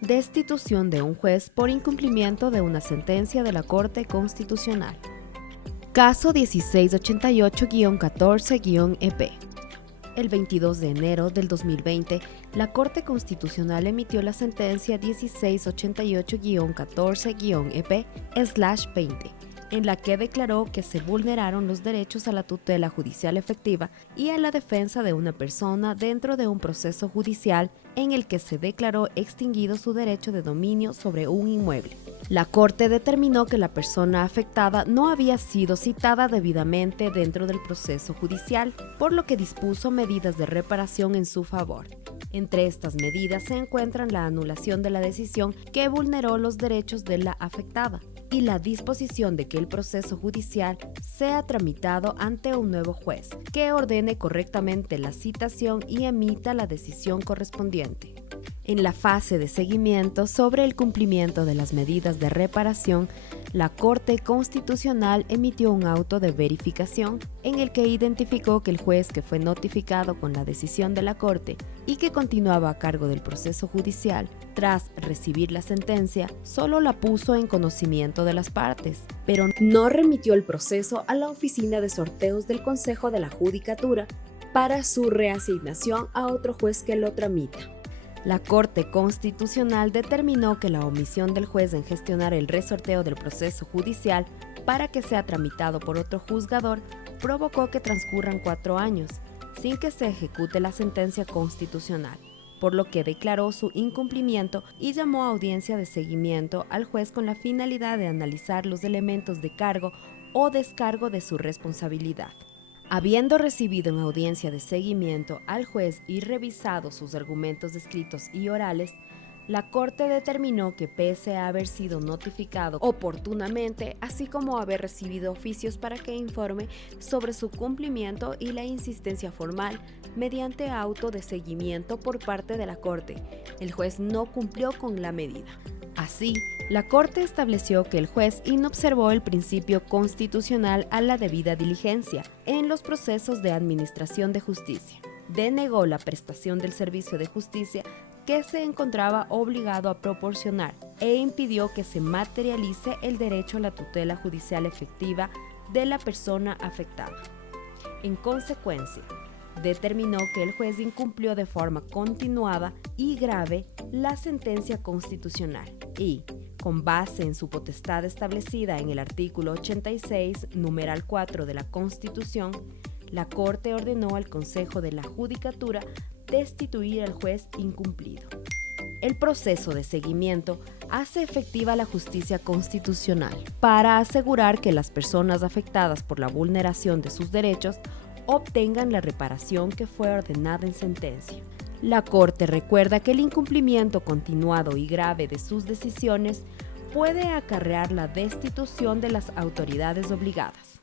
Destitución de un juez por incumplimiento de una sentencia de la Corte Constitucional. Caso 1688-14-EP. El 22 de enero del 2020, la Corte Constitucional emitió la sentencia 1688-14-EP/20, en la que declaró que se vulneraron los derechos a la tutela judicial efectiva y a la defensa de una persona dentro de un proceso judicial en el que se declaró extinguido su derecho de dominio sobre un inmueble. La Corte determinó que la persona afectada no había sido citada debidamente dentro del proceso judicial, por lo que dispuso medidas de reparación en su favor. Entre estas medidas se encuentran la anulación de la decisión que vulneró los derechos de la afectada y la disposición de que el proceso judicial sea tramitado ante un nuevo juez, que ordene correctamente la citación y emita la decisión correspondiente. En la fase de seguimiento sobre el cumplimiento de las medidas de reparación, la Corte Constitucional emitió un auto de verificación en el que identificó que el juez que fue notificado con la decisión de la Corte y que continuaba a cargo del proceso judicial, tras recibir la sentencia, solo la puso en conocimiento de las partes, pero no remitió el proceso a la oficina de sorteos del Consejo de la Judicatura para su reasignación a otro juez que lo tramita. La Corte Constitucional determinó que la omisión del juez en gestionar el resorteo del proceso judicial para que sea tramitado por otro juzgador provocó que transcurran 4 años sin que se ejecute la sentencia constitucional, por lo que declaró su incumplimiento y llamó a audiencia de seguimiento al juez con la finalidad de analizar los elementos de cargo o descargo de su responsabilidad. Habiendo recibido en audiencia de seguimiento al juez y revisado sus argumentos escritos y orales, la Corte determinó que pese a haber sido notificado oportunamente, así como haber recibido oficios para que informe sobre su cumplimiento y la insistencia formal mediante auto de seguimiento por parte de la Corte, el juez no cumplió con la medida. Así, la Corte estableció que el juez inobservó el principio constitucional a la debida diligencia en los procesos de administración de justicia, denegó la prestación del servicio de justicia que se encontraba obligado a proporcionar e impidió que se materialice el derecho a la tutela judicial efectiva de la persona afectada. En consecuencia, determinó que el juez incumplió de forma continuada y grave la sentencia constitucional y, con base en su potestad establecida en el artículo 86, numeral 4 de la Constitución, la Corte ordenó al Consejo de la Judicatura destituir al juez incumplido. El proceso de seguimiento hace efectiva la justicia constitucional para asegurar que las personas afectadas por la vulneración de sus derechos obtengan la reparación que fue ordenada en sentencia. La Corte recuerda que el incumplimiento continuado y grave de sus decisiones puede acarrear la destitución de las autoridades obligadas.